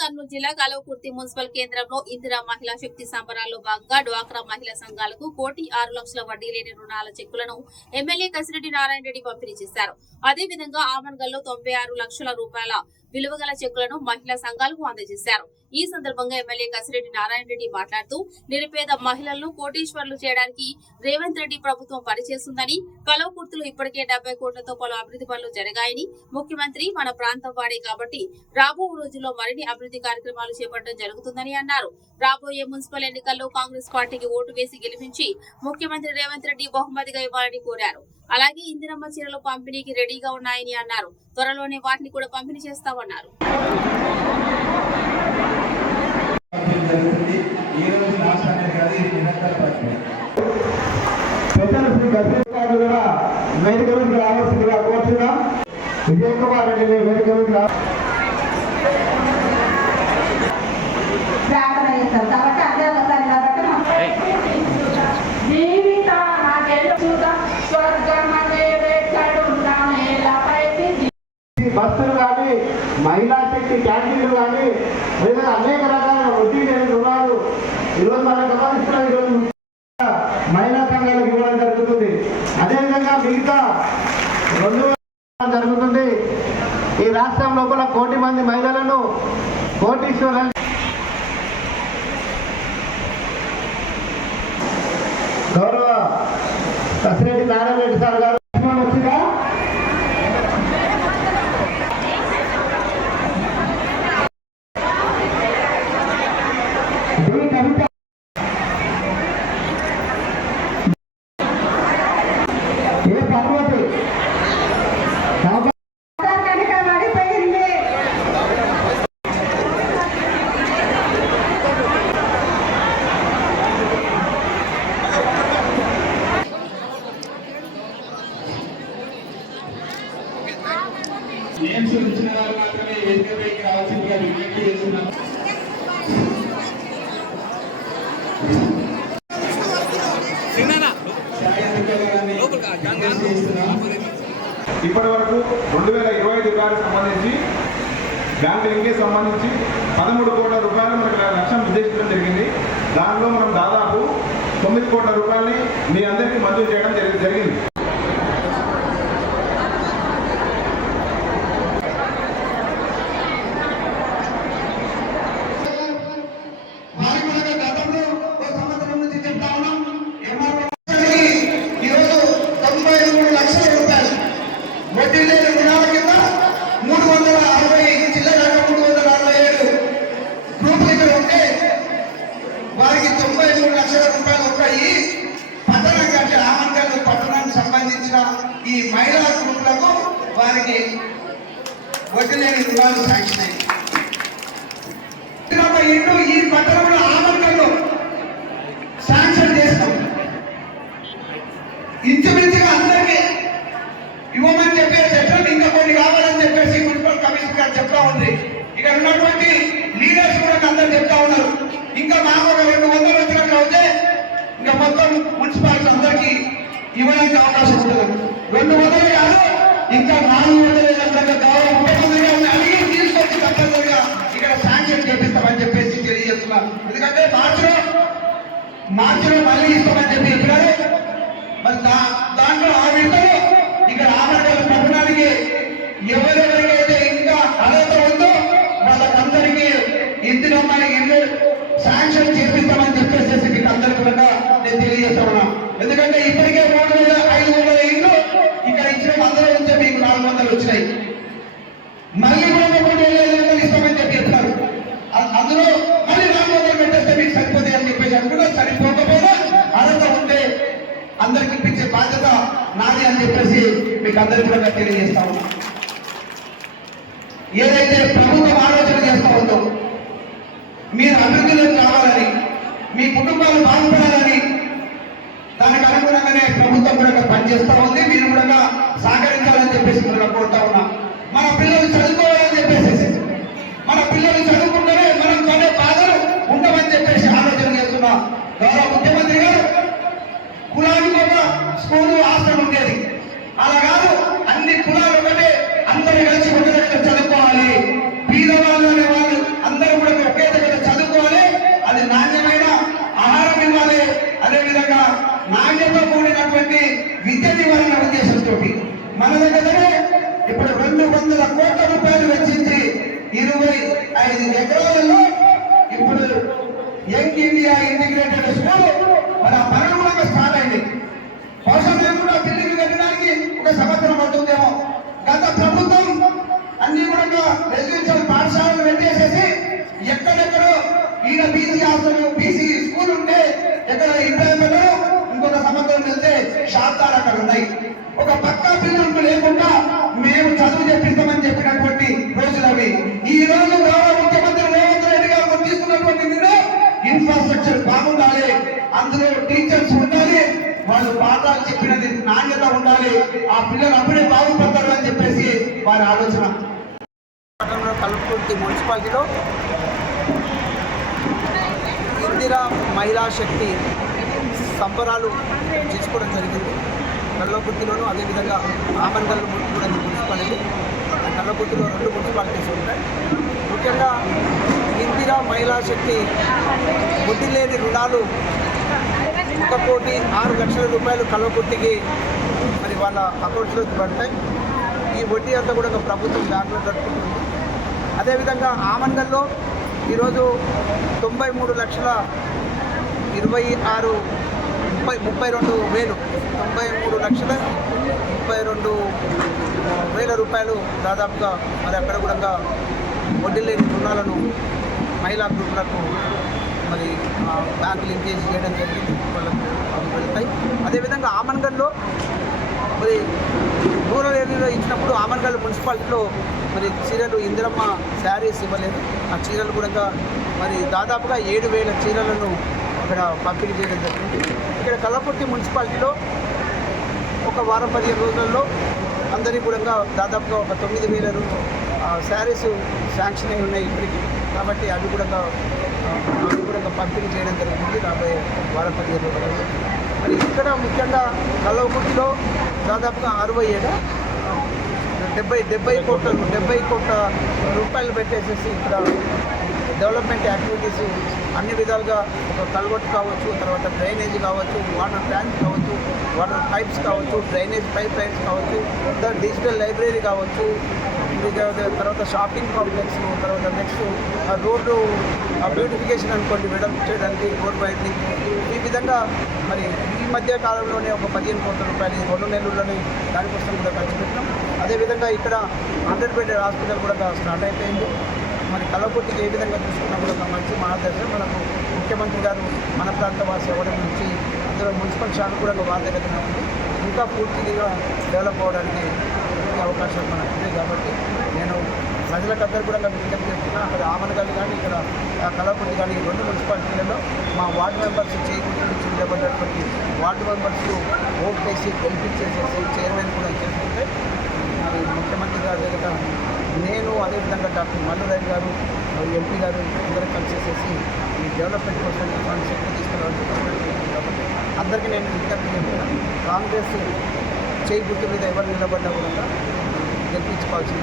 కర్నూలు జిల్లా కల్వకుర్తి మున్సిపల్ కేంద్రంలో ఇందిరా మహిళా శక్తి సంబరాల్లో భాగంగా డ్వాక్రా మహిళా సంఘాలకు 1,06,00,000 వడ్డీ లేని రుణాల చెక్కులను ఎమ్మెల్యే కసిరెడ్డి నారాయణ రెడ్డి పంపిణీ చేశారు. అదేవిధంగా ఆమన్గల్లో 96 లక్షల రూపాయల విలువగల చెక్కులను మహిళా సంఘాలకు అందజేశారు. ఈ సందర్భంగా ఎమ్మెల్యే కసిరెడ్డి నారాయణ రెడ్డి మాట్లాడుతూ నిరుపేద మహిళలను కోటీశ్వర్లు చేయడానికి రేవంత్ రెడ్డి ప్రభుత్వం పనిచేస్తుందని, కల్వకుర్తిలో ఇప్పటికే 70 కోట్లతో పలు అభివృద్ధి పనులు జరిగాయని, ముఖ్యమంత్రి మన ప్రాంతం వాడే కాబట్టి రాబో రోజుల్లో మరిన్ని అభివృద్ధి కార్యక్రమాలు చేపట్టడం జరుగుతుందని అన్నారు. రాబోయే మున్సిపల్ ఎన్నికల్లో కాంగ్రెస్ పార్టీకి ఓటు వేసి గెలిపించి ముఖ్యమంత్రి రేవంత్ రెడ్డి బహుమతిగా ఇవ్వాలని కోరారు. అలాగే ఇందిరమ్మ చీరలు పంపిణీకి రెడీగా ఉన్నాయని అన్నారు. త్వరలోనే వాటిని కూడా పంపిణీ చేస్తామన్నారు. విజయ్ కుమార్ రెడ్డి వేదిక బస్సులు కానీ, మహిళా శక్తి క్యాంటీన్లు కానీ, లేదా అనేక రకాల వడ్డీ లేని రుణాలు ఈరోజు మనం గమనిస్తున్నాం. ఈరోజు మహిళా సంఘాలకు ఇవ్వడం జరుగుతుంది. అదేవిధంగా మిగతా 2 జరుగుతుంది. ఈ రాష్ట్రం లోపల 1 కోటి మంది మహిళలను కోటీశ్వరులు గౌరవ కసిరెడ్డి నారాయణ రెడ్డి సార్ గారు వచ్చిందా నేమ్స్ ఇచ్చిన వారు మాత్రమే వేదికపైకి రావాల్సిందిగా విజ్ఞప్తి చేస్తున్నాం. ఇప్పటి వరకు 2025 సంబంధించి బ్యాంక్ లింకేజ్ సంబంధించి 13 కోట్ల రూపాయలు మనకు లక్ష్యం నిర్దేశించడం జరిగింది. దానిలో మనం దాదాపు 9 కోట్ల రూపాయలని మీ అందరికీ మంజూరు చేయడం జరిగింది. వారికి 93 లక్షల రూపాయలు ఉంటాయి. పట్టణానికి సంబంధించిన ఈ మహిళా గ్రూపులకు వారికి వడ్డీ లేని రుణాలు శాంక్షన్ అయ్యాయి. ఈ పట్టణంలో ఆమన్గల్లో శాంక్షన్ చేస్తాం. ఇంచుమించుగా అందరికీ ఇవ్వమని చెప్పారు. ఇంకా కొన్ని కావాలని చెప్పేసి మున్సిపల్ కమిషనర్ గారు చెప్తా ఉంది. ఇక్కడ ఉన్నటువంటి లీడర్స్ కూడా అందరు చెప్తా ఉన్నారు. ఇంకా మాకు 200 వచ్చినట్లు అయితే ఇంకా మొత్తం మున్సిపాలిటీ అందరికీ ఇవ్వడానికి అవకాశం ఉంటుంది. 200 కాదు, ఇంకా 400 గౌరవ ముఖ్యమంత్రి గారిని అడిగి తీసుకొచ్చి తప్పనిసరిగా ఇక్కడ శాంక్షన్ చేపిస్తామని చెప్పేసి తెలియజేస్తున్నారు. ఎందుకంటే మార్చిలో మళ్ళీ ఇస్తామని చెప్పి చెప్పినారు. మరి దాంట్లో ఆ వింటలో ఇక్కడ ఆమన్గల్ పట్టణానికి ఎవరెవరికైతే ఇంకా అర్హత ఉందో వాళ్ళకందరికీ ఇందిరమ్మ ఇల్లు శాంక్షన్ చేపిస్తామని చెప్పేసి మీకు అందరికీ కూడా నేను తెలియజేస్తా ఉన్నా. ఎందుకంటే ఇప్పటికే 3,500 ఇల్లు ఇక్కడ ఇచ్చిన 100 ఉంటే మీకు 400 వచ్చినాయి. మళ్ళీ కూడా 3,500 ఇస్తామని చెప్పి చెప్తారు. అందులో మళ్ళీ 400 పెట్టేస్తే మీకు సరిపోతాయి అని చెప్పేసి అనుకుంటే సరిపోకపోయినా అర్హత ఉంటే అందరికి ఇప్పించే బాధ్యత నాది అని చెప్పేసి మీకు అందరికీ కూడా తెలియజేస్తా ఉన్నా. ఏదైతే ప్రభుత్వం ఆలోచన చేస్తా ఉందో మీరు అభివృద్ధిలోకి రావాలని, మీ కుటుంబాలు బాగుపడాలని దానికి అనుగుణంగానే ప్రభుత్వం కూడా పనిచేస్తూ ఉంది. మీరు కూడా సహకరించాలని చెప్పేసి కూడా కోరుతా ఉన్నా. మన పిల్లలు చదువుకోవాలని చెప్పేసి, మన పిల్లలు చదువుకుంటేనే మనం పడే బాధలు ఉండమని చెప్పేసి ఆలోచన చేస్తున్నా. గౌరవ ముఖ్యమంత్రి గారు కులానికి ఒక స్కూలు హాస్టల్ ఉండేది, అలా కాదు అన్ని కులాలు ఒకటే, అందరూ కలిసి ఒక దగ్గర చదువుకోవాలి. పేదవాళ్ళు అనే వాళ్ళు అందరూ 25 ఎకరాలలో ఇప్పుడు యంగ్ ఇండియా ఇంటిగ్రేటెడ్ స్కూల్ మన పనులు కూడా స్టార్ట్ అయింది. బహుశా మేము కూడా బిల్డింగ్ కట్టడానికి ఒక సంవత్సరం పడుతుందేమో. గత ప్రభుత్వం అన్ని కూడా రెసిడెన్షియల్ పాఠశాలలు పెట్టేసేసి ఎక్కడెక్కడో ఈయన బీసీ హాస్టల్ బీసీ స్కూల్ ఉంటే ఎక్కడ ఇబ్బందులు ఇంకొక సంవత్సరం వెళ్తే శాతాలు అక్కడ ఉన్నాయి. ఒక పక్కా బిల్డింగ్ లేకుండా మేము చదువు చెప్పిస్తామని చెప్పినటువంటి రోజులు అవి. ఈ రోజు గౌరవ ముఖ్యమంత్రి రేవంత్ రెడ్డి గారు తీసుకున్నటువంటి ఇన్ఫ్రాస్ట్రక్చర్ బాగుండాలి, అందులో టీచర్స్ ఉండాలి, వాళ్ళు పాఠాలు చెప్పినది నాణ్యత ఉండాలి, ఆ పిల్లలు అప్పుడే బాగుపడతారు అని చెప్పేసి వారి ఆలోచన. కల్వకుర్తి మున్సిపాలిటీలో ఇందిరా మహిళా శక్తి సంబరాలు చేసుకోవడం జరిగింది. కల్వకుర్తిలోను అదేవిధంగా ఆమన్గల్ కూడా మున్సిపాలిటీ, కల్వకుర్తిలో 2 మున్సిపాలిటీస్ ఉంటాయి. ముఖ్యంగా ఇందిరా మహిళా శక్తి వడ్డీ లేని రుణాలు 1,06,00,000 రూపాయలు కల్వకుర్తికి మరి వాళ్ళ అకౌంట్స్లోకి పడతాయి. ఈ వడ్డీ అంతా కూడా ప్రభుత్వం బ్యాంకులో కట్టుకుంటుంది. అదేవిధంగా ఆమన్గల్లో ఈరోజు 93,32,000 రూపాయలు దాదాపుగా మరి అక్కడ కూడా వడ్డీ లేని రుణాలను మహిళా గ్రూపులకు మరి బ్యాంకు లింకేజ్ చేయడం జరిగింది, వాళ్ళకు వెళ్తాయి. అదేవిధంగా ఆమన్గల్లో మరి రూరల్ ఏరియాలో ఇచ్చినప్పుడు ఆమన్గల్ మున్సిపాలిటీలో మరి చీరలు ఇందిరమ్మ శారీస్ ఇవ్వలేదు. ఆ చీరలు కూడా మరి దాదాపుగా 7,000 చీరలను అక్కడ పంపిణీ చేయడం జరిగింది. ఇక్కడ కల్వకుర్తి మున్సిపాలిటీలో ఒక వారం 15 రోజుల్లో అందరికీ కూడా దాదాపుగా ఒక 9,000 శారీస్ శాంక్షన్ అయి ఉన్నాయి ఇప్పటికి. కాబట్టి అవి కూడా పంపిణీ చేయడం జరుగుతుంది రాబోయే వారం 15 రోజుల్లో. మరి ఇక్కడ ముఖ్యంగా కల్వకుర్తిలో దాదాపుగా 70 కోట్ల రూపాయలు పెట్టేసేసి ఇక్కడ డెవలప్మెంట్ యాక్టివిటీస్ అన్ని విధాలుగా ఒక కల్వర్ట్ కావచ్చు, తర్వాత డ్రైనేజ్ కావచ్చు, వాటర్ ట్యాంక్ కావచ్చు, వాటర్ పైప్స్ కావచ్చు, డ్రైనేజ్ పైప్ లైన్స్ కావచ్చు, డిజిటల్ లైబ్రరీ కావచ్చు, తర్వాత షాపింగ్ కాంప్లెక్స్, తర్వాత నెక్స్ట్ రోడ్డు బ్యూటిఫికేషన్ అనుకోండి వెడల్పు చేయడానికి రోడ్ వైడ్నింగ్. ఈ విధంగా మరి ఈ మధ్య కాలంలోనే ఒక 15 కోట్ల రూపాయలు 2 నెలల్లోనే దానికోసం కూడా ఖర్చు పెట్టాం. అదేవిధంగా ఇక్కడ 100 బెడ్ హాస్పిటల్ కూడా స్టార్ట్ అయిపోయింది. మరి కల్వకుర్తికి ఏ విధంగా చూసుకున్నా కూడా ఒక మంచి మార్గదర్శనం మనకు ముఖ్యమంత్రి గారు మన ప్రాంత వాసి అవ్వడం నుంచి అందులో మున్సిపల్ శాఖ కూడా వారి దగ్గర ఉంది. ఇంకా పూర్తిగా డెవలప్ అవ్వడానికి అవకాశం మనకు ఉంది. కాబట్టి నేను ప్రజలకందరూ కూడా విజ్ఞప్తి చేస్తున్నా, అక్కడ ఆమన్గల్ కానీ ఇక్కడ కల్వకుర్తి కానీ 2 మున్సిపాలిటీలలో మా వార్డు మెంబర్స్ చేయకుండా నిలబడ్డటువంటి వార్డు మెంబర్స్ ఓట్ వేసి గెలిపించేసేసి చైర్మన్ కూడా చేసుకుంటే మరి ముఖ్యమంత్రి గారి దగ్గర నేను అదేవిధంగా డాక్టర్ మల్లురాయ్ గారు ఎంపీ గారు అందరూ కలిసేసేసి ఈ డెవలప్మెంట్ కోసం ఫండ్స్ ఎక్కువ తీసుకురావాలని కాబట్టి అందరికీ నేను విజ్ఞప్తి చేస్తున్నాను. కాంగ్రెస్ చేయి గుర్తు మీద ఎవరు నిలబడ్డా కూడా గెలిపించుకోవాల్సింది.